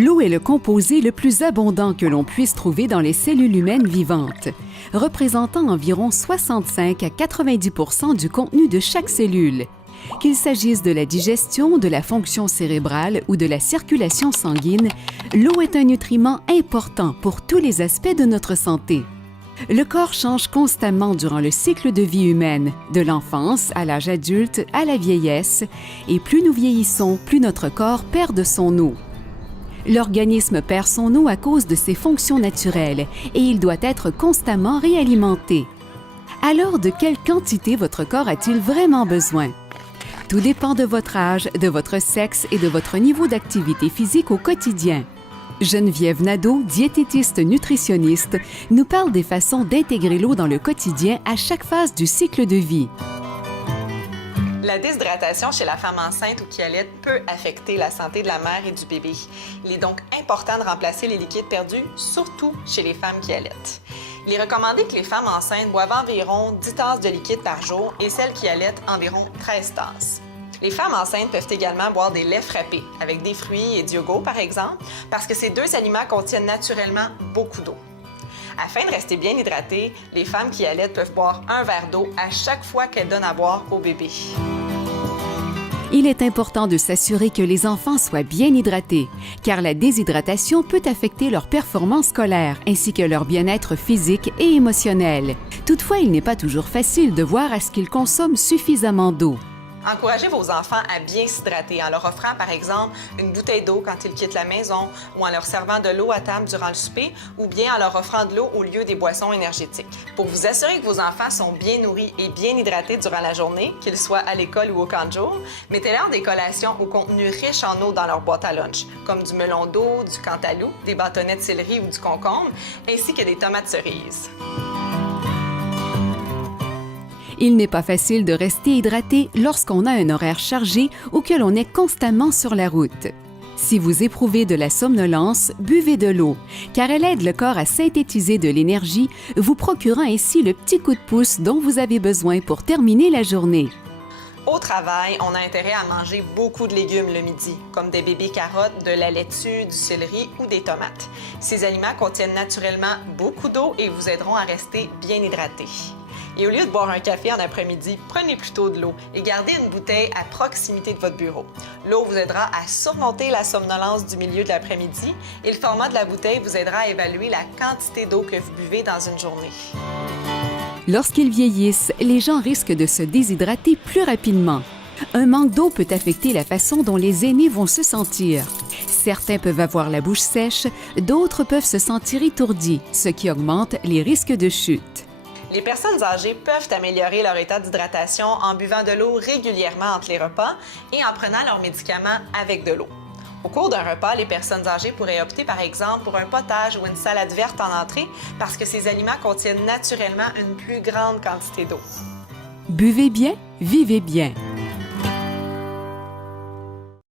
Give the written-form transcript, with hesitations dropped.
L'eau est le composé le plus abondant que l'on puisse trouver dans les cellules humaines vivantes, représentant environ 65 à 90 % du contenu de chaque cellule. Qu'il s'agisse de la digestion, de la fonction cérébrale ou de la circulation sanguine, l'eau est un nutriment important pour tous les aspects de notre santé. Le corps change constamment durant le cycle de vie humaine, de l'enfance à l'âge adulte à la vieillesse, et plus nous vieillissons, plus notre corps perd de son eau. L'organisme perd son eau à cause de ses fonctions naturelles et il doit être constamment réalimenté. Alors, de quelle quantité votre corps a-t-il vraiment besoin? Tout dépend de votre âge, de votre sexe et de votre niveau d'activité physique au quotidien. Geneviève Nadeau, diététiste nutritionniste, nous parle des façons d'intégrer l'eau dans le quotidien à chaque phase du cycle de vie. La déshydratation chez la femme enceinte ou qui allaite peut affecter la santé de la mère et du bébé. Il est donc important de remplacer les liquides perdus, surtout chez les femmes qui allaitent. Il est recommandé que les femmes enceintes boivent environ 10 tasses de liquide par jour et celles qui allaitent environ 13 tasses. Les femmes enceintes peuvent également boire des laits frappés avec des fruits et du yogourt par exemple, parce que ces deux aliments contiennent naturellement beaucoup d'eau. Afin de rester bien hydratées, les femmes qui allaitent peuvent boire un verre d'eau à chaque fois qu'elles donnent à boire au bébé. Il est important de s'assurer que les enfants soient bien hydratés, car la déshydratation peut affecter leur performance scolaire ainsi que leur bien-être physique et émotionnel. Toutefois, il n'est pas toujours facile de voir à ce qu'ils consomment suffisamment d'eau. Encouragez vos enfants à bien s'hydrater en leur offrant par exemple une bouteille d'eau quand ils quittent la maison ou en leur servant de l'eau à table durant le souper ou bien en leur offrant de l'eau au lieu des boissons énergétiques. Pour vous assurer que vos enfants sont bien nourris et bien hydratés durant la journée, qu'ils soient à l'école ou au camp de jour, mettez-leur des collations au contenu riche en eau dans leur boîte à lunch, comme du melon d'eau, du cantaloupe, des bâtonnets de céleri ou du concombre, ainsi que des tomates cerises. Il n'est pas facile de rester hydraté lorsqu'on a un horaire chargé ou que l'on est constamment sur la route. Si vous éprouvez de la somnolence, buvez de l'eau, car elle aide le corps à synthétiser de l'énergie, vous procurant ainsi le petit coup de pouce dont vous avez besoin pour terminer la journée. Au travail, on a intérêt à manger beaucoup de légumes le midi, comme des bébés carottes, de la laitue, du céleri ou des tomates. Ces aliments contiennent naturellement beaucoup d'eau et vous aideront à rester bien hydraté. Et au lieu de boire un café en après-midi, prenez plutôt de l'eau et gardez une bouteille à proximité de votre bureau. L'eau vous aidera à surmonter la somnolence du milieu de l'après-midi et le format de la bouteille vous aidera à évaluer la quantité d'eau que vous buvez dans une journée. Lorsqu'ils vieillissent, les gens risquent de se déshydrater plus rapidement. Un manque d'eau peut affecter la façon dont les aînés vont se sentir. Certains peuvent avoir la bouche sèche, d'autres peuvent se sentir étourdis, ce qui augmente les risques de chute. Les personnes âgées peuvent améliorer leur état d'hydratation en buvant de l'eau régulièrement entre les repas et en prenant leurs médicaments avec de l'eau. Au cours d'un repas, les personnes âgées pourraient opter par exemple pour un potage ou une salade verte en entrée parce que ces aliments contiennent naturellement une plus grande quantité d'eau. Buvez bien, vivez bien.